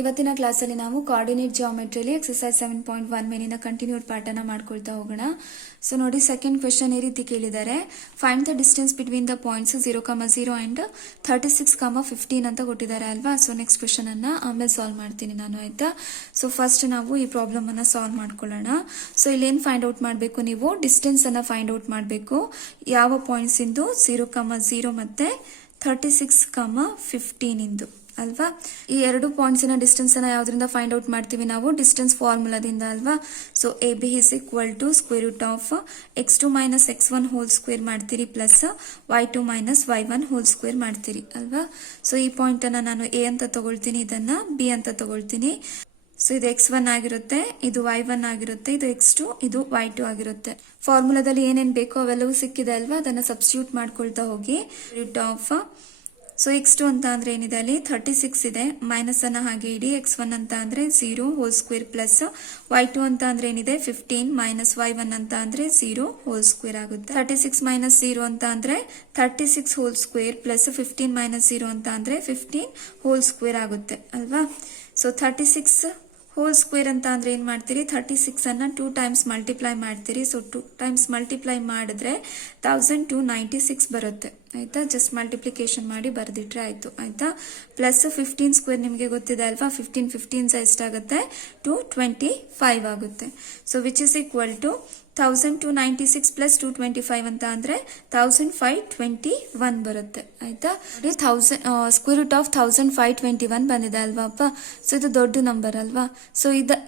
ಇವತ್ತಿನ ಕ್ಲಾಸಲ್ಲಿ ನಾವು ಕೋಆರ್ಡಿನೇಟ್ ಜಿಯೋಮೆಟ್ರಿಯಲ್ಲಿ ಎಕ್ಸರ್ಸೈಸ್ 7.1 ಮೇಲಿನ ಕಂಟಿನ್ಯೂಡ್ ಪಾಠನ ಮಾಡ್ಕೊಳ್ತಾ ಹೋಗೋಣ. ಸೊ ನೋಡಿ, ಸೆಕೆಂಡ್ ಕ್ವೆಶ್ಚನ್ ಈ ರೀತಿ ಕೇಳಿದ್ದಾರೆ. Find the distance between the points 0,0 and 36,15 ಅಂತ ಕೊಟ್ಟಿದ್ದಾರೆ ಅಲ್ವಾ. ಸೊ ನೆಕ್ಸ್ಟ್ ಕ್ವೆಶ್ಚನ್ ಅನ್ನ ಆಮೇಲೆ ಸಾಲ್ವ್ ಮಾಡ್ತೀನಿ ನಾನು, ಆಯ್ತಾ. ಸೊ ಫಸ್ಟ್ ನಾವು ಈ ಪ್ರಾಬ್ಲಮ್ ಅನ್ನ ಸಾಲ್ವ್ ಮಾಡ್ಕೊಳ್ಳೋಣ. ಸೊ ಇಲ್ಲಿ ಏನ್ ಫೈಂಡ್ ಔಟ್ ಮಾಡಬೇಕು, ನೀವು ಡಿಸ್ಟೆನ್ಸ್ ಅನ್ನ ಫೈಂಡ್ ಔಟ್ ಮಾಡಬೇಕು. ಯಾವ ಪಾಯಿಂಟ್ಸ್ ಇಂದು 0,0 ಮತ್ತೆ 36,15 ಇಂದು ಅಲ್ವಾ. ಈ ಎರಡು ಪಾಯಿಂಟ್ಸ್ ಡಿಸ್ಟೆನ್ಸ್ ಅನ್ನ ಯಾವ್ದ್ರಿಂದ ಫೈಂಡ್ ಔಟ್ ಮಾಡ್ತೀವಿ ನಾವು, ಡಿಸ್ಟೆನ್ಸ್ ಫಾರ್ಮುಲಾದಿಂದ ಅಲ್ವಾ. So AB is equal to square root of x2 minus x1 whole square ಮಾಡ್ತೀರಿ plus y2 minus y1 whole square ಮಾಡ್ತೀರಿ ಅಲ್ವಾ. ಸೊ ಈ ಪಾಯಿಂಟ್ ಅನ್ನ ನಾನು A ಅಂತ ತಗೊಳ್ತೀನಿ, ಇದನ್ನ B ಅಂತ ತಗೊಳ್ತೀನಿ. ಸೊ ಇದು x1 ಆಗಿರುತ್ತೆ, ಇದು y1 ಆಗಿರುತ್ತೆ, ಇದು x2, ಇದು y2 ಆಗಿರುತ್ತೆ. ಫಾರ್ಮುಲಾದಲ್ಲಿ ಏನೇನ್ ಬೇಕೋ ಅವೆಲ್ಲವೂ ಸಿಕ್ಕಿದೆ ಅಲ್ವಾ, ಅದನ್ನ ಸಬ್ಸ್ಟಿಟ್ಯೂಟ್ ಮಾಡ್ಕೊಳ್ತಾ ಹೋಗಿ. ರೂಟ್ ಆಫ್ ಸೊ x2 ಅಂತ ಅಂದ್ರೆ ಏನಿದೆ ಅಲ್ಲಿ 36 ಇದೆ, ಮೈನಸ್ ಅನ್ನ ಹಾಗೆ ಇಡಿ. x1 ಅಂತ ಅಂದ್ರೆ 0 ಹೋಲ್ ಸ್ಕ್ವೇರ್ ಪ್ಲಸ್ y2 ಅಂತ ಅಂದ್ರೆ ಏನಿದೆ 15 ಮೈನಸ್ y1 ಅಂತ ಅಂದ್ರೆ 0 ಹೋಲ್ ಸ್ಕ್ವೇರ್ ಆಗುತ್ತೆ. 36 ಮೈನಸ್ 0 ಅಂತ ಅಂದ್ರೆ 36 ಹೋಲ್ ಸ್ಕ್ವೇರ್ ಪ್ಲಸ್ 15 ಮೈನಸ್ 0 ಅಂತ ಅಂದ್ರೆ 15 ಹೋಲ್ ಸ್ಕ್ವೇರ್ ಆಗುತ್ತೆ ಅಲ್ವಾ. ಸೊ 36 ಹೋಲ್ ಸ್ಕ್ವೇರ್ ಅಂತ ಅಂದ್ರೆ ಏನ್ ಮಾಡ್ತೀರಿ, 36 ಅನ್ನ 2 ಟೈಮ್ಸ್ ಮಲ್ಟಿಪ್ಲೈ ಮಾಡ್ತೀರಿ. ಸೊ 2 ಟೈಮ್ಸ್ ಮಲ್ಟಿಪ್ಲೈ ಮಾಡಿದ್ರೆ 1296 ಬರುತ್ತೆ ಆಯ್ತಾ. ಜಸ್ಟ್ ಮಲ್ಟಿಪ್ಲಿಕೇಶನ್ ಮಾಡಿ ಬರ್ದಿಟ್ರೆ ಆಯ್ತು ಆಯ್ತಾ. ಪ್ಲಸ್ 15 ಸ್ಕ್ವೇರ್ ನಿಮಗೆ ಗೊತ್ತಿದೆ ಅಲ್ವಾ, 15 ಎಷ್ಟಾಗುತ್ತೆ 225 ಆಗುತ್ತೆ. So which is equal to 1296 plus 225 ಅಂತ ಅಂದ್ರೆ 1521 ಬರುತ್ತೆ ಆಯ್ತಾ. ಸ್ಕ್ವೇರ್ ರೂಟ್ ಆಫ್ 1521 ಬಂದಿದೆ ಅಲ್ವಾ ಅಪ್ಪ. ಸೊ ಇದು ದೊಡ್ಡ ನಂಬರ್ ಅಲ್ವಾ. ಸೊ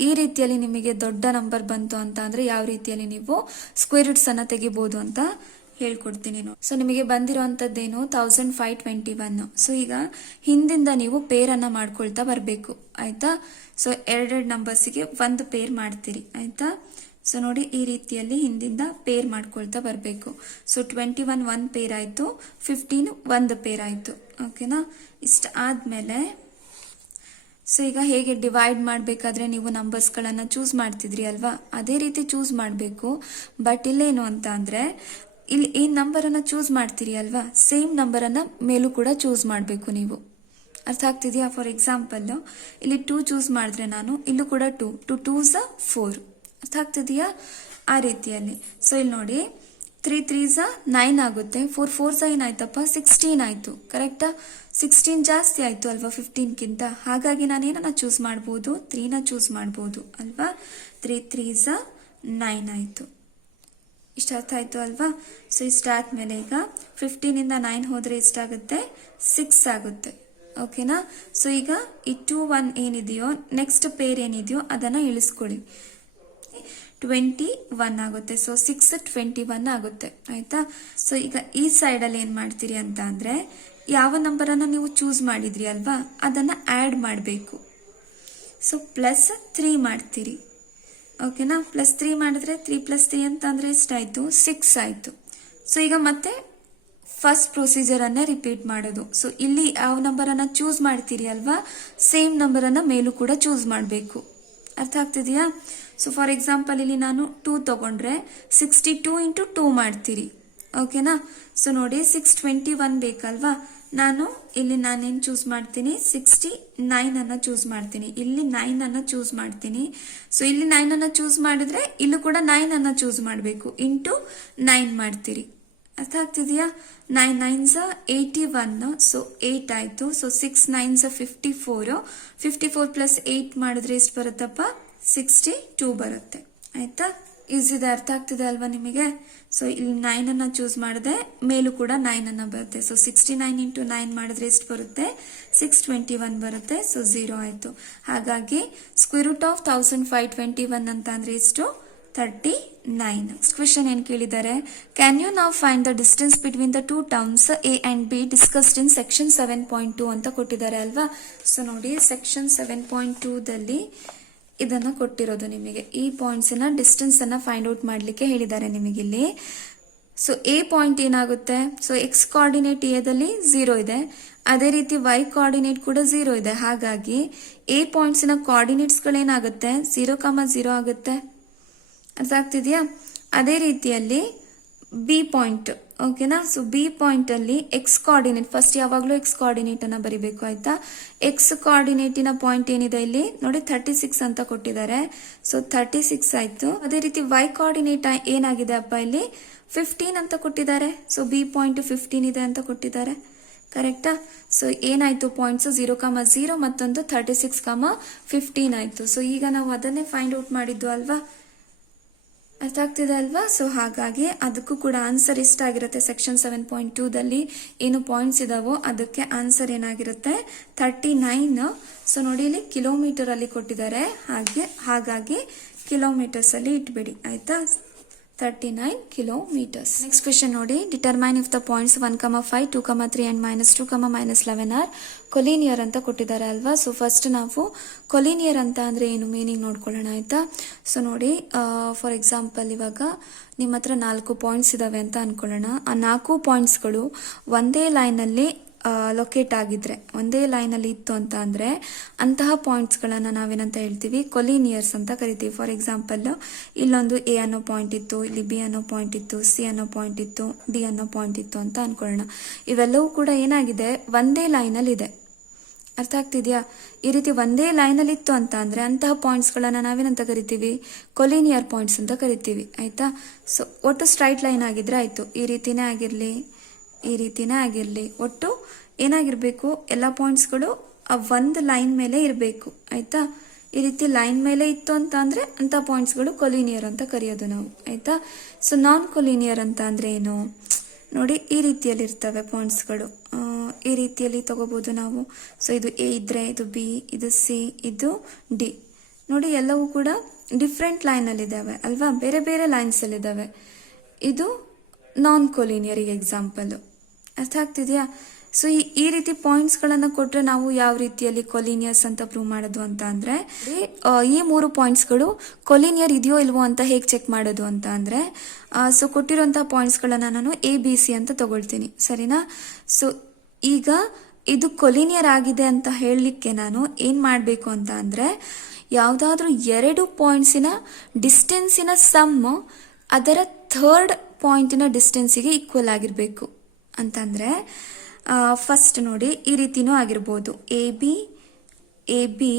ಈ ರೀತಿಯಲ್ಲಿ ನಿಮಗೆ ದೊಡ್ಡ ನಂಬರ್ ಬಂತು ಅಂತ ಅಂದ್ರೆ ಯಾವ ರೀತಿಯಲ್ಲಿ ನೀವು ಸ್ಕ್ವೇರ್ ರೂಟ್ಸ್ ಅನ್ನ ತೆಗಿಬಹುದು ಅಂತ ಹೇಳ್ಕೊಡ್ತೀನಿ ನೋಡಿ. ಸೊ ನಿಮಗೆ ಬಂದಿರುವಂತದ್ದೇನು 1521. ಸೊ ಈಗ ಹಿಂದಿಂದ ನೀವು ಪೇರ್ ಅನ್ನ ಮಾಡ್ಕೊಳ್ತಾ ಬರ್ಬೇಕು ಆಯ್ತಾ. ಸೊ ಎರಡೆರಡು ನಂಬರ್ಸ್ಗೆ ಒಂದು ಪೇರ್ ಮಾಡ್ತೀರಿ ಆಯ್ತಾ. ಸೊ ನೋಡಿ, ಈ ರೀತಿಯಲ್ಲಿ ಹಿಂದಿಂದ ಪೇರ್ ಮಾಡ್ಕೊಳ್ತಾ ಬರಬೇಕು. ಸೊ 21 ಒಂದು ಪೇರ್ ಆಯ್ತು, 15 ಒಂದು ಪೇರ್ ಆಯ್ತು. ಓಕೆನಾ. ಇಷ್ಟ ಆದ್ಮೇಲೆ ಸೊ ಈಗ ಹೇಗೆ ಡಿವೈಡ್ ಮಾಡಬೇಕಾದ್ರೆ ನೀವು ನಂಬರ್ಸ್ಗಳನ್ನ ಚೂಸ್ ಮಾಡ್ತಿದ್ರಿ ಅಲ್ವಾ, ಅದೇ ರೀತಿ ಚೂಸ್ ಮಾಡಬೇಕು. ಬಟ್ ಇಲ್ಲೇನು ಅಂತ ಅಂದ್ರೆ ಇಲ್ಲಿ ಈ ನಂಬರ್ ಅನ್ನ ಚೂಸ್ ಮಾಡ್ತೀರಿ ಅಲ್ವಾ, ಸೇಮ್ ನಂಬರ್ ಅನ್ನ ಮೇಲೂ ಕೂಡ ಚೂಸ್ ಮಾಡಬೇಕು ನೀವು. ಅರ್ಥ ಆಗ್ತಿದ್ಯಾ. ಫಾರ್ ಎಕ್ಸಾಂಪಲ್ ಇಲ್ಲಿ 2 ಚೂಸ್ ಮಾಡಿದ್ರೆ ನಾನು ಇಲ್ಲೂ ಕೂಡ 2 2s 4. ಅರ್ಥ ಆಗ್ತಿದೆಯಾ ಆ ರೀತಿಯಲ್ಲಿ. ಸೊ ಇಲ್ಲಿ ನೋಡಿ 3 3s 9 ಆಗುತ್ತೆ, 4 4s ಏನಾಯ್ತಪ್ಪ 16 ಆಯ್ತು. ಕರೆಕ್ಟಾ. 16 ಜಾಸ್ತಿ ಆಯ್ತು ಅಲ್ವಾ 15ಗಿಂತ. ಹಾಗಾಗಿ ನಾನೇನನ್ನ ಚೂಸ್ ಮಾಡಬಹುದು, 3ನ ಚೂಸ್ ಮಾಡಬಹುದು ಅಲ್ವಾ. 3 3s 9 ಆಯ್ತು. ಇಷ್ಟ ಅರ್ಥ ಆಯ್ತು ಅಲ್ವಾ. ಸೊ ಇಷ್ಟ ಆದ್ಮೇಲೆ ಈಗ 15 ಇಂದ 9 ಹೋದ್ರೆ ಎಷ್ಟಾಗುತ್ತೆ 6 ಆಗುತ್ತೆ. ಓಕೆನಾ. ಸೊ ಈಗ ಈ 2 1 ಏನಿದೆಯೋ ನೆಕ್ಸ್ಟ್ ಪೇರ್ ಏನಿದೆಯೋ ಅದನ್ನ ಇಳಿಸ್ಕೊಳ್ಳಿ, 21 ಆಗುತ್ತೆ. ಸೊ 6 21 ಆಗುತ್ತೆ ಆಯ್ತಾ. ಸೊ ಈಗ ಈ ಸೈಡ್ ಅಲ್ಲಿ ಏನ್ ಮಾಡ್ತೀರಿ ಅಂತ ಅಂದ್ರೆ ಯಾವ ನಂಬರ್ ಅನ್ನ ನೀವು ಚೂಸ್ ಮಾಡಿದ್ರಿ ಅಲ್ವಾ ಅದನ್ನ ಆಡ್ ಮಾಡಬೇಕು. ಸೊ ಪ್ಲಸ್ 3 ಮಾಡ್ತೀರಿ. ಓಕೆನಾ. ಪ್ಲಸ್ 3 ಮಾಡಿದ್ರೆ 3 + 3 ಅಂತ ಅಂದ್ರೆ ಎಷ್ಟಾಯ್ತು 6 ಆಯ್ತು. ಸೊ ಈಗ ಮತ್ತೆ ಫಸ್ಟ್ ಪ್ರೊಸೀಜರ್ ಅನ್ನ ರಿಪೀಟ್ ಮಾಡೋದು. ಸೊ ಇಲ್ಲಿ ಯಾವ ನಂಬರ್ ಅನ್ನ ಚೂಸ್ ಮಾಡ್ತೀರಿ ಅಲ್ವಾ, ಸೇಮ್ ನಂಬರ್ ಅನ್ನ ಮೇಲೂ ಕೂಡ ಚೂಸ್ ಮಾಡಬೇಕು. ಅರ್ಥ ಆಗ್ತಿದೆಯಾ. ಸೊ ಫಾರ್ ಎಕ್ಸಾಂಪಲ್ ಇಲ್ಲಿ ನಾನು 2 ತಗೊಂಡ್ರೆ 62 ಇಂಟು 2 ಮಾಡ್ತೀರಿ. ಓಕೆನಾ. ಸೊ ನೋಡಿ 621 ಬೇಕಲ್ವಾ. ನಾನೇನ್ ಚೂಸ್ ಮಾಡ್ತೀನಿ 69 ಅನ್ನ ಚೂಸ್ ಮಾಡ್ತೀನಿ, ಇಲ್ಲಿ 9 ಅನ್ನ ಚೂಸ್ ಮಾಡ್ತೀನಿ. ಸೊ ಇಲ್ಲಿ 9 ಅನ್ನ ಚೂಸ್ ಮಾಡಿದ್ರೆ ಇಲ್ಲೂ ಕೂಡ 9 ಅನ್ನ ಚೂಸ್ ಮಾಡಬೇಕು, ಇಂಟು 9 ಮಾಡ್ತೀರಿ. ಅರ್ಥ ಆಗ್ತಿದೆಯಾ. 9 9s 81. ಸೊ 8 ಆಯ್ತು. So 6 9s 54. 54 ಪ್ಲಸ್ 8 ಮಾಡಿದ್ರೆ ಎಷ್ಟು ಬರುತ್ತಪ್ಪ 62 ಬರುತ್ತೆ ಆಯ್ತಾ. ಈಸಿದೆ. ಅರ್ಥ ಆಗ್ತಿದೆ ಅಲ್ವಾ ನಿಮಗೆ. ಸೊ ಇಲ್ಲಿ 9 ಅನ್ನ ಚೂಸ್ ಮಾಡಿದೆ, ಮೇಲೂ ಕೂಡ 9 ಅನ್ನ ಬರುತ್ತೆ. ಸೊ 69 ಇಂಟು 9 ಮಾಡಿದ್ರೆ ಎಷ್ಟು ಬರುತ್ತೆ 621 ಬರುತ್ತೆ. ಸೊ 0 ಆಯ್ತು. ಹಾಗಾಗಿ ಸ್ಕ್ವೇರ್ ರೂಟ್ ಆಫ್ 1521 ಅಂತ ಅಂದ್ರೆ ಎಷ್ಟು 39. ನೆಕ್ಸ್ಟ್ ಕ್ವೆಶ್ಚನ್ ಏನ್ ಕೇಳಿದ್ದಾರೆ, ಕ್ಯಾನ್ ಯು ನಾವ್ find the distance between the 2 terms A and B discussed in section 7.2 ಅಂತ ಕೊಟ್ಟಿದ್ದಾರೆ ಅಲ್ವಾ. ಸೊ ನೋಡಿ, ಸೆಕ್ಷನ್ 7.2 ದಲ್ಲಿ ಇದನ್ನ ಕೊಟ್ಟಿರೋದು ನಿಮಗೆ. ಈ ಪಾಯಿಂಟ್ಸ್ ನ ಡಿಸ್ಟೆನ್ಸ್ ಅನ್ನ ಫೈಂಡ್ ಔಟ್ ಮಾಡ್ಲಿಕ್ಕೆ ಹೇಳಿದ್ದಾರೆ ನಿಮಗೆ ಇಲ್ಲಿ. ಸೊ ಎ ಪಾಯಿಂಟ್ ಏನಾಗುತ್ತೆ, ಸೊ ಎಕ್ಸ್ ಕೋಆರ್ಡಿನೇಟ್ ಎದಲ್ಲಿ 0 ಇದೆ, ಅದೇ ರೀತಿ y ಕೋಆರ್ಡಿನೇಟ್ ಕೂಡ 0 ಇದೆ. ಹಾಗಾಗಿ ಎ ಪಾಯಿಂಟ್ಸ್ ನ ಕೋಆರ್ಡಿನೇಟ್ಸ್ ಗಳೇನಾಗುತ್ತೆ 0,0 ಆಗುತ್ತೆ. ಅರ್ಥ ಆಗ್ತಿದ್ಯಾ. ಅದೇ ರೀತಿಯಲ್ಲಿ ಬಿ ಪಾಯಿಂಟ್ ಓಕೆನಾ. ಸೊ ಬಿ ಪಾಯಿಂಟ್ ಅಲ್ಲಿ ಎಕ್ಸ್ ಕೋಆರ್ಡಿನೇಟ್ ಫಸ್ಟ್ ಯಾವಾಗಲೂ ಎಕ್ಸ್ ಕೋಆರ್ಡಿನೇಟ್ ಅನ್ನ ಬರಿಬೇಕು ಆಯ್ತಾ. ಎಕ್ಸ್ ಕೋಆರ್ಡಿನೇಟಿನ ಪಾಯಿಂಟ್ ಏನಿದೆ ಇಲ್ಲಿ ನೋಡಿ 36 ಅಂತ ಕೊಟ್ಟಿದ್ದಾರೆ. ಸೊ 36 ಆಯ್ತು. ಅದೇ ರೀತಿ ವೈ ಕೋಆರ್ಡಿನೇಟ್ ಏನಾಗಿದೆ ಅಪ್ಪ ಇಲ್ಲಿ 15 ಅಂತ ಕೊಟ್ಟಿದ್ದಾರೆ. ಸೊ ಬಿ ಪಾಯಿಂಟ್ 15 ಇದೆ ಅಂತ ಕೊಟ್ಟಿದ್ದಾರೆ. ಕರೆಕ್ಟಾ. ಸೊ ಏನಾಯ್ತು ಪಾಯಿಂಟ್ಸ್ 0,0 ಮತ್ತೊಂದು 36,15 ಆಯ್ತು. ಸೊ ಈಗ ನಾವು ಅದನ್ನೇ ಫೈಂಡ್ ಔಟ್ ಮಾಡಿದ್ದು ಅಲ್ವಾ, ಅರ್ಥ ಆಗ್ತಿದೆ ಅಲ್ವಾ. ಸೊ ಹಾಗಾಗಿ ಅದಕ್ಕೂ ಕೂಡ ಆನ್ಸರ್ ಎಷ್ಟಾಗಿರುತ್ತೆ ಸೆಕ್ಷನ್ 7.2 ದಲ್ಲಿ ಏನು ಪಾಯಿಂಟ್ಸ್ ಇದಾವೋ ಅದಕ್ಕೆ ಆನ್ಸರ್ ಏನಾಗಿರುತ್ತೆ 39. ಸೊ ನೋಡಿ ಇಲ್ಲಿ ಕಿಲೋಮೀಟರ್ ಅಲ್ಲಿ ಕೊಟ್ಟಿದ್ದಾರೆ, ಹಾಗಾಗಿ ಕಿಲೋಮೀಟರ್ಸ್ ಅಲ್ಲಿ ಇಟ್ಬಿಡಿ ಆಯ್ತಾ. 39 kilometers. Next question ನೋಡಿ, determine if the points 1,5, 2,3 and -2, -11 R collinear ಅಂತ ಕೊಟ್ಟಿದ್ದಾರೆ ಅಲ್ವಾ. ಸೊ ಫಸ್ಟ್ ನಾವು ಕೊಲಿನಿಯರ್ ಅಂತ ಅಂದ್ರೆ ಏನು ಮೀನಿಂಗ್ ನೋಡ್ಕೊಳ್ಳೋಣ ಆಯ್ತಾ. ಸೊ ನೋಡಿ ಫಾರ್ ಎಕ್ಸಾಂಪಲ್ ಇವಾಗ ನಿಮ್ಮ ಹತ್ರ 4 ಪಾಯಿಂಟ್ಸ್ ಇದಾವೆ ಅಂತ ಅನ್ಕೊಳ್ಳೋಣ. ಆ 4 ಪಾಯಿಂಟ್ಸ್ಗಳು ಒಂದೇ ಲೈನ್ ಅಲ್ಲಿ ಲೊಕೇಟ್ ಆಗಿದ್ರೆ, ಒಂದೇ ಲೈನ್ ಅಲ್ಲಿ ಇತ್ತು ಅಂತ ಅಂದ್ರೆ ಅಂತಹ ಪಾಯಿಂಟ್ಸ್ ಗಳನ್ನ ನಾವೇನಂತ ಹೇಳ್ತೀವಿ ಕೊಲಿನಿಯರ್ಸ್ ಅಂತ ಕರಿತೀವಿ. ಫಾರ್ ಎಕ್ಸಾಂಪಲ್ ಇಲ್ಲೊಂದು ಎ ಅನ್ನೋ ಪಾಯಿಂಟ್ ಇತ್ತು, ಇಲ್ಲಿ ಬಿ ಅನ್ನೋ ಪಾಯಿಂಟ್ ಇತ್ತು, ಸಿ ಅನ್ನೋ ಪಾಯಿಂಟ್ ಇತ್ತು, ಡಿ ಅನ್ನೋ ಪಾಯಿಂಟ್ ಇತ್ತು ಅಂತ ಅನ್ಕೊಳ್ಳೋಣ. ಇವೆಲ್ಲವೂ ಕೂಡ ಏನಾಗಿದೆ ಒಂದೇ ಲೈನ್ ಅಲ್ಲಿ ಇದೆ, ಅರ್ಥ ಆಗ್ತಿದ್ಯಾ. ಈ ರೀತಿ ಒಂದೇ ಲೈನ್ ಅಲ್ಲಿ ಇತ್ತು ಅಂತ ಅಂದ್ರೆ ಅಂತಹ ಪಾಯಿಂಟ್ಸ್ ಗಳನ್ನ ನಾವೇನಂತ ಕರಿತೀವಿ ಕೊಲಿನಿಯರ್ ಪಾಯಿಂಟ್ಸ್ ಅಂತ ಕರಿತೀವಿ ಆಯ್ತಾ. ಸೊ ಒಟ್ಟು ಸ್ಟ್ರೈಟ್ ಲೈನ್ ಆಗಿದ್ರೆ ಆಯ್ತು, ಈ ರೀತಿನೇ ಆಗಿರ್ಲಿ ಈ ರೀತಿನೇ ಆಗಿರ್ಲಿ, ಒಟ್ಟು ಏನಾಗಿರ್ಬೇಕು ಎಲ್ಲ ಪಾಯಿಂಟ್ಸ್ಗಳು ಆ ಒಂದು ಲೈನ್ ಮೇಲೆ ಇರಬೇಕು ಆಯ್ತಾ. ಈ ರೀತಿ ಲೈನ್ ಮೇಲೆ ಇತ್ತು ಅಂತ ಅಂದ್ರೆ ಅಂತ ಪಾಯಿಂಟ್ಸ್ಗಳು ಕೊಲಿನಿಯರ್ ಅಂತ ಕರೆಯೋದು ನಾವು ಆಯ್ತಾ. ಸೊ ನಾನ್ ಕೊಲಿನಿಯರ್ ಅಂತ ಅಂದ್ರೆ ಏನು ನೋಡಿ, ಈ ರೀತಿಯಲ್ಲಿ ಇರ್ತವೆ ಪಾಯಿಂಟ್ಸ್ಗಳು, ಈ ರೀತಿಯಲ್ಲಿ ತಗೋಬಹುದು ನಾವು. ಸೊ ಇದು ಎ ಇದ್ರೆ ಇದು ಬಿ, ಇದು ಸಿ, ಇದು ಡಿ. ನೋಡಿ ಎಲ್ಲವೂ ಕೂಡ ಡಿಫ್ರೆಂಟ್ ಲೈನ್ ಅಲ್ಲಿ ಇದಾವೆ ಅಲ್ವಾ, ಬೇರೆ ಬೇರೆ ಲೈನ್ಸ್ ಅಲ್ಲಿ ಇದಾವೆ. ಇದು ನಾನ್ ಕೊಲಿನಿಯರ್ ಎಕ್ಸಾಂಪಲ್, ಅರ್ಥ ಆಗ್ತಿದ್ಯಾ. ಸೊ ಈ ರೀತಿ ಪಾಯಿಂಟ್ಸ್ ಗಳನ್ನ ಕೊಟ್ರೆ ನಾವು ಯಾವ ರೀತಿಯಲ್ಲಿ ಕೊಲಿನಿಯರ್ಸ್ ಅಂತ ಪ್ರೂವ್ ಮಾಡೋದು ಅಂತ ಅಂದ್ರೆ ಈ 3 ಪಾಯಿಂಟ್ಸ್ ಗಳು ಕೊಲಿನಿಯರ್ ಇದೆಯೋ ಇಲ್ವೋ ಅಂತ ಹೇಗೆ ಚೆಕ್ ಮಾಡೋದು ಅಂತ ಅಂದ್ರೆ ಸೊ ಕೊಟ್ಟಿರುವಂತಹ ಪಾಯಿಂಟ್ಸ್ ಗಳನ್ನ ನಾನು ಎ ಬಿ ಸಿ ಅಂತ ತಗೊಳ್ತೀನಿ, ಸರಿನಾ. ಸೊ ಈಗ ಇದು ಕೊಲಿನಿಯರ್ ಆಗಿದೆ ಅಂತ ಹೇಳಲಿಕ್ಕೆ ನಾನು ಏನ್ ಮಾಡಬೇಕು ಅಂತ ಅಂದ್ರೆ ಯಾವ್ದಾದ್ರೂ 2 ಪಾಯಿಂಟ್ಸಿನ ಡಿಸ್ಟೆನ್ಸಿನ ಸಮ್ ಅದರ ಥರ್ಡ್ ಪಾಯಿಂಟಿನ ಡಿಸ್ಟೆನ್ಸಿಗೆ ಈಕ್ವಲ್ ಆಗಿರ್ಬೇಕು ಅಂತಂದ್ರೆ ಫಸ್ಟ್ ನೋಡಿ ಈ ರೀತಿನೂ ಆಗಿರ್ಬೋದು, A B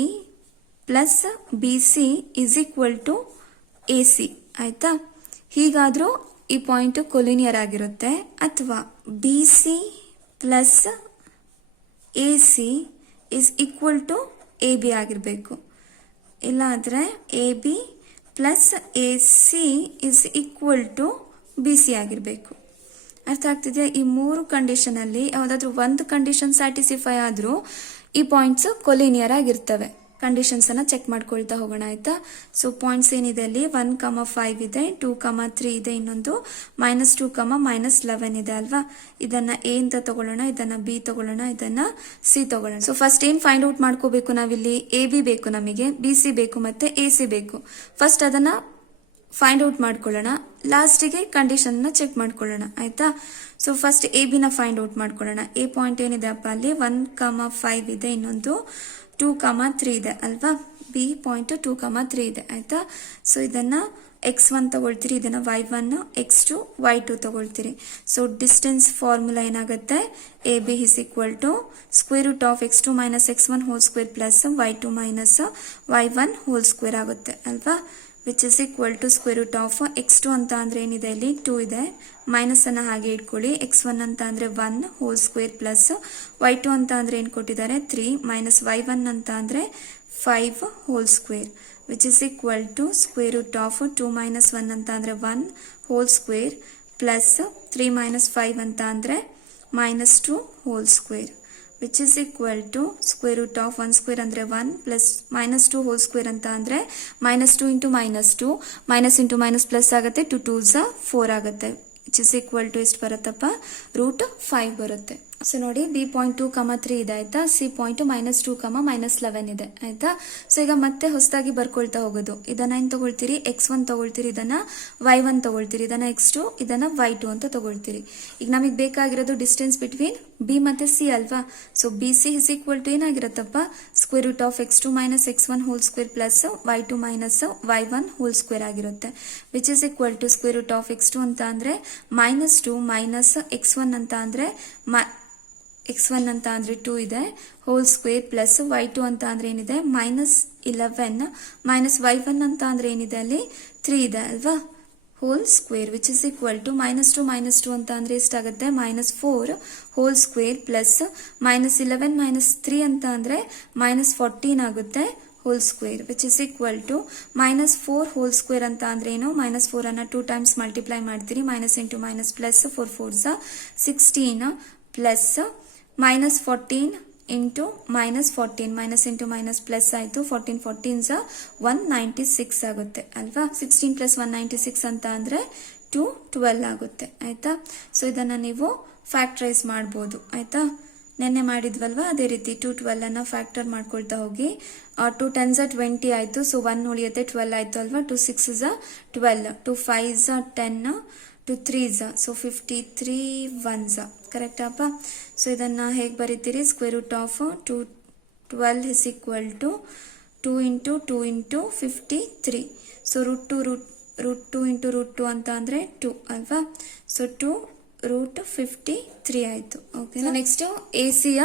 plus B C is equal to A C ಆಯ್ತಾ. ಹೀಗಾದ್ರೂ ಈ ಪಾಯಿಂಟ್ ಕೊಲಿನಿಯರ್ ಆಗಿರುತ್ತೆ. ಅಥವಾ B C plus A C is equal to A B ಆಗಿರ್ಬೇಕು. ಇಲ್ಲಾಂದ್ರೆ A B plus A C is equal to B C ಆಗಿರ್ಬೇಕು, ಅರ್ಥ ಆಗ್ತಿದೆಯಾ. ಈ 3 ಕಂಡೀಷನ್ ಅಲ್ಲಿ ಯಾವ್ದಾದ್ರು ಒಂದು ಕಂಡೀಷನ್ ಸ್ಯಾಟಿಸ್ಫೈ ಆದ್ರೂ ಈ ಪಾಯಿಂಟ್ಸ್ ಕೊಲಿನಿಯರ್ ಆಗಿರ್ತವೆ. ಕಂಡೀಷನ್ಸ್ ಅನ್ನ ಚೆಕ್ ಮಾಡ್ಕೊಳ್ತಾ ಹೋಗೋಣ ಆಯ್ತಾ. ಸೊ ಪಾಯಿಂಟ್ಸ್ ಏನಿದೆ ಅಲ್ಲಿ 1,5 ಇದೆ, 2,3 ಇದೆ, ಇನ್ನೊಂದು -2, -11 ಇದೆ ಅಲ್ವಾ. ಇದನ್ನ ಎ ಅಂತ ತಗೊಳ್ಳೋಣ, ಇದನ್ನ ಬಿ ತಗೊಳ್ಳೋಣ, ಇದನ್ನ ಸಿ ತಗೊಳ್ಳೋಣ. ಸೊ ಫಸ್ಟ್ ಏನ್ ಫೈಂಡ್ ಔಟ್ ಮಾಡ್ಕೋಬೇಕು ನಾವಿಲ್ಲಿ, ಎ ಬಿ ಬೇಕು ನಮಗೆ, ಬಿ ಸಿ ಬೇಕು ಮತ್ತೆ ಎ ಸಿ ಬೇಕು. ಫಸ್ಟ್ ಅದನ್ನ ಫೈಂಡ್ ಔಟ್ ಮಾಡ್ಕೊಳ್ಳೋಣ, ಲಾಸ್ಟಿಗೆ ಕಂಡೀಷನ್ ನ ಚೆಕ್ ಮಾಡ್ಕೊಳ್ಳೋಣ ಆಯ್ತಾ. ಸೊ ಫಸ್ಟ್ ಎ ಬಿ ನ ಫೈಂಡ್ ಔಟ್ ಮಾಡ್ಕೊಳ್ಳೋಣ. ಎ ಪಾಯಿಂಟ್ ಏನಿದೆ ಅಪ್ಪ ಅಲ್ಲಿ 1,5 ಇದೆ, ಇನ್ನೊಂದು 2,3 ಇದೆ ಅಲ್ವಾ. ಬಿ ಪಾಯಿಂಟ್ 2,3 ಇದೆ ಆಯ್ತಾ. ಸೊ ಇದನ್ನ x1 ತಗೊಳ್ತೀರಿ, ಇದನ್ನ y1, x2, y2 ತಗೊಳ್ತೀರಿ. ಸೊ ಡಿಸ್ಟೆನ್ಸ್ ಫಾರ್ಮುಲಾ ಏನಾಗುತ್ತೆ, A B is equal to square root of x2 minus x1 whole square plus y2 minus y1 whole square ಆಗುತ್ತೆ ಅಲ್ವಾ. Which is equal to square root of x2 ಅಂತ ಅಂದ್ರೆ ಏನಿದೆ ಇಲ್ಲಿ 2 ಇದೆ, minus ಅನ್ನ ಹಾಗೆ ಇಟ್ಕೊಳ್ಳಿ. x1 ಅಂತ ಅಂದ್ರೆ 1 ಹೋಲ್ ಸ್ಕ್ವೇರ್ ಪ್ಲಸ್ y2 ಅಂತ ಅಂದ್ರೆ ಏನ್ ಕೊಟ್ಟಿದ್ದಾರೆ 3 ಮೈನಸ್ y1 ಅಂತ ಅಂದ್ರೆ 5 whole square which is equal to square root of 2 minus 1 ಅಂತ ಅಂದ್ರೆ 1 ಹೋಲ್ ಸ್ಕ್ವೇರ್ ಪ್ಲಸ್ 3 ಮೈನಸ್ 5 ಅಂತ ಅಂದ್ರೆ -2 whole square which is equal to square root of 1 square ಅಂದ್ರೆ 1 ಪ್ಲಸ್ -2 ಹೋಲ್ ಸ್ಕ್ವೇರ್ ಅಂತ ಅಂದ್ರೆ -2 into -2 minus into minus plus ಆಗುತ್ತೆ, 2 2s 4 ಆಗುತ್ತೆ. Which is equal to ಎಷ್ಟು ಬರುತ್ತಪ್ಪ √5 ಬರುತ್ತೆ. ಸೊ ನೋಡಿ ಬಿ ಪಾಯಿಂಟ್ 2,3 ಇದೆ ಆಯ್ತಾ, ಸಿ ಪಾಯಿಂಟ್ -2, -11 ಇದೆ ಆಯ್ತಾ. ಸೊ ಈಗ ಮತ್ತೆ ಹೊಸದಾಗಿ ಬರ್ಕೊಳ್ತಾ ಹೋಗೋದು, ಇದನ್ನ ಏನ್ ತಗೊಳ್ತೀರಿ x1 ತಗೊಳ್ತೀರಿ, ಇದನ್ನ y1 ತಗೊಳ್ತೀರಿ, ಇದನ್ನ x2, ಇದನ್ನ y2 ಅಂತ ತಗೊಳ್ತೀರಿ. ಈಗ ನಮಗೆ ಬೇಕಾಗಿರೋದು ಡಿಸ್ಟೆನ್ಸ್ ಬಿಟ್ವೀನ್ ಬಿ ಮತ್ತೆ ಸಿ ಅಲ್ವಾ. So B C is equal to ಏನಾಗಿರತ್ತಪ್ಪ square root of x2 minus x1 whole square plus y2 minus y1 whole square ಆಗಿರುತ್ತೆ, which is equal to square root of x2 ಅಂತ ಅಂದರೆ -2 minus x1 ಅಂತ ಅಂದರೆ x1 ಅಂತ ಅಂದರೆ 2 ಇದೆ hole square plus y2 ಅಂತ ಅಂದರೆ ಏನಿದೆ -11 ಮೈನಸ್ y1 ಅಂತ ಅಂದರೆ ಏನಿದೆ ಅಲ್ಲಿ 3 ಇದೆ ಅಲ್ವಾ, whole square which is equal to -2 ಅಂತ ಅಂದರೆ ಎಷ್ಟಾಗುತ್ತೆ -4 ಹೋಲ್ ಸ್ಕ್ವೇರ್ ಪ್ಲಸ್ -11 -3 ಅಂತ ಅಂದರೆ -14 ಆಗುತ್ತೆ whole square which is equal to -4 whole square ಅಂತ ಅಂದ್ರೆ ಏನು, -4 ಅನ್ನ 2 ಟೈಮ್ಸ್ ಮಲ್ಟಿಪ್ಲೈ ಮಾಡ್ತೀರಿ, minus into minus plus 4 4 16 plus -14 into -14 minus into minus plus ಆಯಿತು, 14 14 196 ಆಗುತ್ತೆ ಅಲ್ವಾ. 16 ಪ್ಲಸ್ 196 ಅಂತ ಅಂದರೆ 212 ಆಗುತ್ತೆ ಆಯ್ತಾ. ಸೊ ಇದನ್ನು ನೀವು ಫ್ಯಾಕ್ಟರೈಸ್ ಮಾಡ್ಬೋದು ಆಯ್ತಾ, ನೆನ್ನೆ ಮಾಡಿದ್ವಲ್ವಾ ಅದೇ ರೀತಿ 212 ಅನ್ನ ಫ್ಯಾಕ್ಟರ್ ಮಾಡ್ಕೊಳ್ತಾ ಹೋಗಿ. 2 10s 20 ಆಯಿತು, ಸೊ 1 ಉಳಿಯುತ್ತೆ 12 ಆಯಿತು ಅಲ್ವಾ. 2 6s 12, 2 5s 10, 2 3s so 53 1s correct ಅಪ್ಪ. ಸೊ ಇದನ್ನ ಹೇಗೆ ಬರೀತೀರಿ, square root of 212 is equal to 2 into 2 into 53, so root 2 into root 2 ಅಂತ ಅಂದರೆ 2 ಅಲ್ವಾ. ಸೊ 2 ರೂಟ್ 53 ಆಯಿತು. ಓಕೆ, ನೆಕ್ಸ್ಟ್ ಎ ಸಿಯ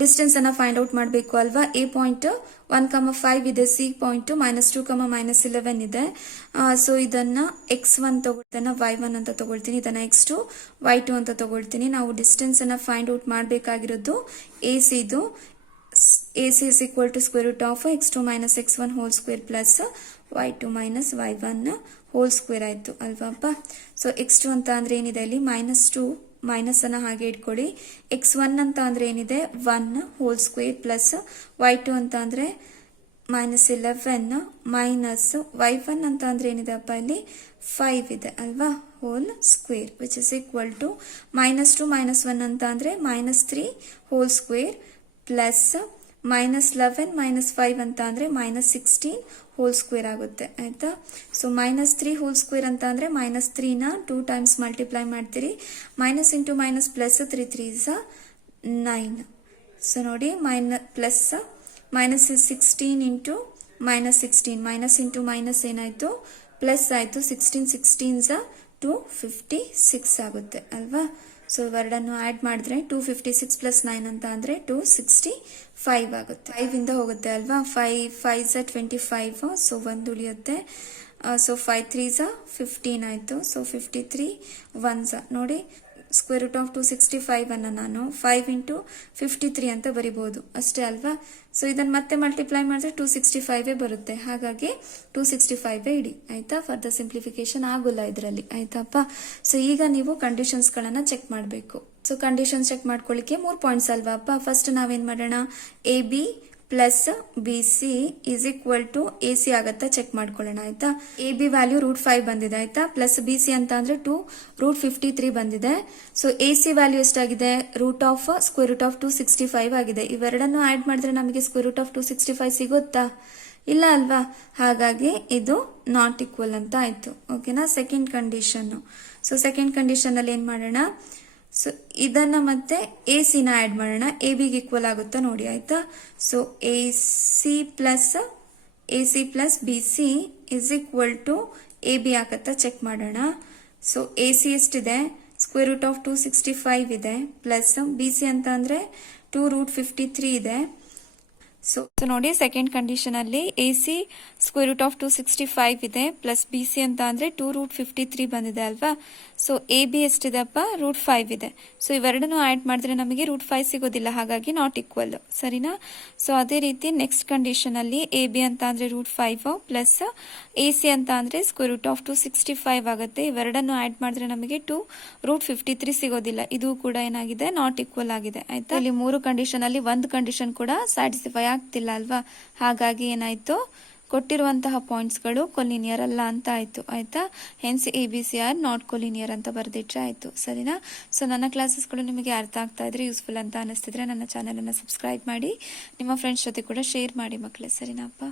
ಡಿಸ್ಟೆನ್ಸ್ ಅನ್ನ ಫೈಂಡ್ ಔಟ್ ಮಾಡಬೇಕು ಅಲ್ವಾ. ಎ ಪಾಯಿಂಟ್ 1,5 ಇದೆ, ಸಿ ಪಾಯಿಂಟ್ -2, -11 ಇದೆ. ಸೊ ಇದನ್ನ x1 ತಗೊಳ್ತಾನೆ, y1 ಅಂತ ತಗೊಳ್ತೀನಿ, ಇದನ್ನ x2 y2 ಅಂತ ತಗೊಳ್ತೀನಿ. ನಾವು ಡಿಸ್ಟೆನ್ಸ್ ಅನ್ನ ಫೈಂಡ್ ಔಟ್ ಮಾಡಬೇಕಾಗಿರೋದು ಎ ಸಿದು. A C is equal to square root of x2 minus x1 whole square plus y2 minus y1 whole square ಆಯ್ತು ಅಲ್ವಾಪ್ಪ. ಸೊ x2 ಅಂತ ಅಂದ್ರೆ ಏನಿದೆ ಇಲ್ಲಿ -2 ಮೈನಸ್ ಅನ್ನ ಹಾಗೆ ಇಟ್ಕೊಳ್ಳಿ. x1 ಅಂತ ಅಂದ್ರೆ ಏನಿದೆ 1 ಹೋಲ್ ಸ್ಕ್ವೇರ್ ಪ್ಲಸ್ y2 ಅಂತ ಅಂದ್ರೆ -11 ಮೈನಸ್ y1 ಅಂತ ಅಂದ್ರೆ ಏನಿದೆ ಅಪ್ಪ ಇಲ್ಲಿ 5 ಇದೆ ಅಲ್ವಾ whole square which is equal to -2 -1 ಅಂತ ಅಂದ್ರೆ -3 ಹೋಲ್ ಸ್ಕ್ವೇರ್ ಪ್ಲಸ್ -11 -5 ಅಂತ ಅಂದ್ರೆ -16 ಹೋಲ್ ಸ್ಕ್ವೇರ್ ಆಗುತ್ತೆ ಆಯ್ತಾ. ಸೊ -3 ಹೋಲ್ ಸ್ಕ್ವೇರ್ ಅಂತ ಅಂದ್ರೆ -3ನ 2 ಟೈಮ್ಸ್ ಮಲ್ಟಿಪ್ಲೈ ಮಾಡ್ತೀರಿ, minus into minus plus 3 3s 9. So ನೋಡಿ plus -16 into -16 minus into minus ಏನಾಯ್ತು ಪ್ಲಸ್ ಆಯ್ತು, 16 16s 256 ಆಗುತ್ತೆ ಅಲ್ವಾ. ಸೊ ಇವೆರಡನ್ನು ಆಡ್ ಮಾಡಿದ್ರೆ 256 ಪ್ಲಸ್ 9 ಅಂತ ಅಂದ್ರೆ 265 ಆಗುತ್ತೆ. 5 ಇಂದ ಹೋಗುತ್ತೆ ಅಲ್ವಾ, 5 5s 25, ಸೊ 1 ಉಳಿಯುತ್ತೆ. ಸೊ 5 3s 15 ಆಯ್ತು, ಸೊ 53 1s ನೋಡಿ. ಸ್ಕ್ವೇರ್ ರೂಟ್ ಆಫ್ 265 ಅನ್ನ ನಾನು 5 ಇಂಟು 53 ಅಂತ ಬರಿಬಹುದು ಅಷ್ಟೇ ಅಲ್ವಾ. ಸೊ ಇದನ್ನ ಮತ್ತೆ ಮಲ್ಟಿಪ್ಲೈ ಮಾಡಿದ್ರೆ 265 ಬರುತ್ತೆ, ಹಾಗಾಗಿ 265 ಇಡಿ ಆಯ್ತಾ. ಫರ್ದರ್ ಸಿಂಪ್ಲಿಫಿಕೇಶನ್ ಆಗೋಲ್ಲ ಇದರಲ್ಲಿ ಆಯ್ತಪ್ಪ. ಸೊ ಈಗ ನೀವು ಕಂಡೀಷನ್ಸ್ ಗಳನ್ನ ಚೆಕ್ ಮಾಡಬೇಕು. ಸೊ ಕಂಡೀಷನ್ ಚೆಕ್ ಮಾಡ್ಕೊಳ್ಳಿಕ್ಕೆ 3 ಪಾಯಿಂಟ್ಸ್ ಅಲ್ವಾ ಅಪ್ಪ. ಫಸ್ಟ್ ನಾವೇನ್ ಮಾಡೋಣ, A B plus B C is equal to A C ಆಗತ್ತಾ ಚೆಕ್ ಮಾಡ್ಕೊಳ್ಳೋಣ ಆಯ್ತಾ. ಎ ಬಿ ವ್ಯಾಲ್ಯೂ √5 ಬಂದಿದೆ ಆಯ್ತಾ, ಪ್ಲಸ್ ಬಿ ಸಿ ಅಂತ ಅಂದ್ರೆ 2 √53 ಬಂದಿದೆ. ಸೊ ಎ ಸಿ ವ್ಯಾಲ್ಯೂ ಎಷ್ಟಾಗಿದೆ, ಸ್ಕ್ವೇರ್ ರೂಟ್ ಆಫ್ 265 ಆಗಿದೆ. ಇವೆರಡನ್ನು ಆಡ್ ಮಾಡಿದ್ರೆ ನಮಗೆ ಸ್ಕ್ವೇರ್ ರೂಟ್ ಆಫ್ 265 ಸಿಗುತ್ತಾ, ಇಲ್ಲ ಅಲ್ವಾ. ಹಾಗಾಗಿ ಇದು ನಾಟ್ ಈಕ್ವಲ್ ಅಂತ ಆಯ್ತು. ಓಕೆನಾ. Second condition, so second condition ಅಲ್ಲಿ ಏನ್ ಮಾಡೋಣ, ಸೊ ಇದನ್ನ ಮತ್ತೆ ಎ ಸಿನ ಆಡ್ ಮಾಡೋಣ, ಎ ಬಿಗೆ ಈಕ್ವಲ್ ಆಗುತ್ತಾ ನೋಡಿ ಆಯ್ತಾ. So A C plus B C is equal to A B ಆಗತ್ತಾ ಚೆಕ್ ಮಾಡೋಣ. ಸೊ ಎ ಸಿ ಎಷ್ಟಿದೆ, ಸ್ಕ್ವೇರ್ ರೂಟ್ ಆಫ್ 265 ಇದೆ, ಪ್ಲಸ್ ಬಿ ಸಿ ಅಂತ ಅಂದ್ರೆ 2 √53 ಇದೆ. ಸೊ ನೋಡಿ ಸೆಕೆಂಡ್ ಕಂಡೀಷನ್ ಅಲ್ಲಿ A C square root of 265 ಇದೆ, ಪ್ಲಸ್ ಬಿ ಸಿ ಅಂತ ಅಂದ್ರೆ 2 √53 ಬಂದಿದೆ ಅಲ್ವಾ. ಸೊ ಎ ಬಿ ಎಷ್ಟಿದೆಪ್ಪ √5 ಇದೆ. ಸೊ ಇವೆರಡನ್ನು ಆಡ್ ಮಾಡಿದ್ರೆ ನಮಗೆ √5 ಸಿಗೋದಿಲ್ಲ, ಹಾಗಾಗಿ ನಾಟ್ ಈಕ್ವಲ್ ಸರಿನಾ. ಸೊ ಅದೇ ರೀತಿ ನೆಕ್ಸ್ಟ್ ಕಂಡೀಷನ್ ಅಲ್ಲಿ ಎ ಬಿ ಅಂತ ಅಂದ್ರೆ √5 ಪ್ಲಸ್ ಎ ಸಿ ಅಂತ ಅಂದ್ರೆ ಸ್ಕ್ವೇರ್ ರೂಟ್ ಆಫ್ 265 ಆಗುತ್ತೆ. ಇವೆರಡನ್ನು ಆಡ್ ಮಾಡಿದ್ರೆ ನಮಗೆ 2 √53 ಸಿಗೋದಿಲ್ಲ, ಇದು ಕೂಡ ಏನಾಗಿದೆ ನಾಟ್ ಈಕ್ವಲ್ ಆಗಿದೆ ಆಯ್ತಾ. ಇಲ್ಲಿ 3 ಕಂಡೀಷನ್ ಅಲ್ಲಿ ಒಂದು ಕಂಡೀಷನ್ ಕೂಡ ಸ್ಯಾಟಿಸ್ಫೈ ಆಗ್ತಿಲ್ಲ ಅಲ್ವಾ. ಹಾಗಾಗಿ ಏನಾಯ್ತು, ಕೊಟ್ಟಿರುವಂತಹ ಪಾಯಿಂಟ್ಸ್ಗಳು ಕೊಲಿನಿಯರ್ ಅಲ್ಲ ಅಂತ ಆಯ್ತು ಆಯ್ತಾ. Hence A B C are not collinear ಅಂತ ಬರೆದಿಟ್ರೆ ಆಯ್ತು ಸರಿನಾ. ಸೊ ನನ್ನ ಕ್ಲಾಸಸ್ಗಳು ನಿಮಗೆ ಅರ್ಥ ಆಗ್ತಾ ಇದ್ರೆ, ಯೂಸ್ಫುಲ್ ಅಂತ ಅನಿಸ್ತಿದ್ರೆ ನನ್ನ ಚಾನೆಲ್ ಅನ್ನು ಸಬ್ಸ್ಕ್ರೈಬ್ ಮಾಡಿ, ನಿಮ್ಮ ಫ್ರೆಂಡ್ಸ್ ಜೊತೆ ಕೂಡ ಶೇರ್ ಮಾಡಿ ಮಕ್ಕಳೇ ಸರಿನಾ ಅಪ್ಪ.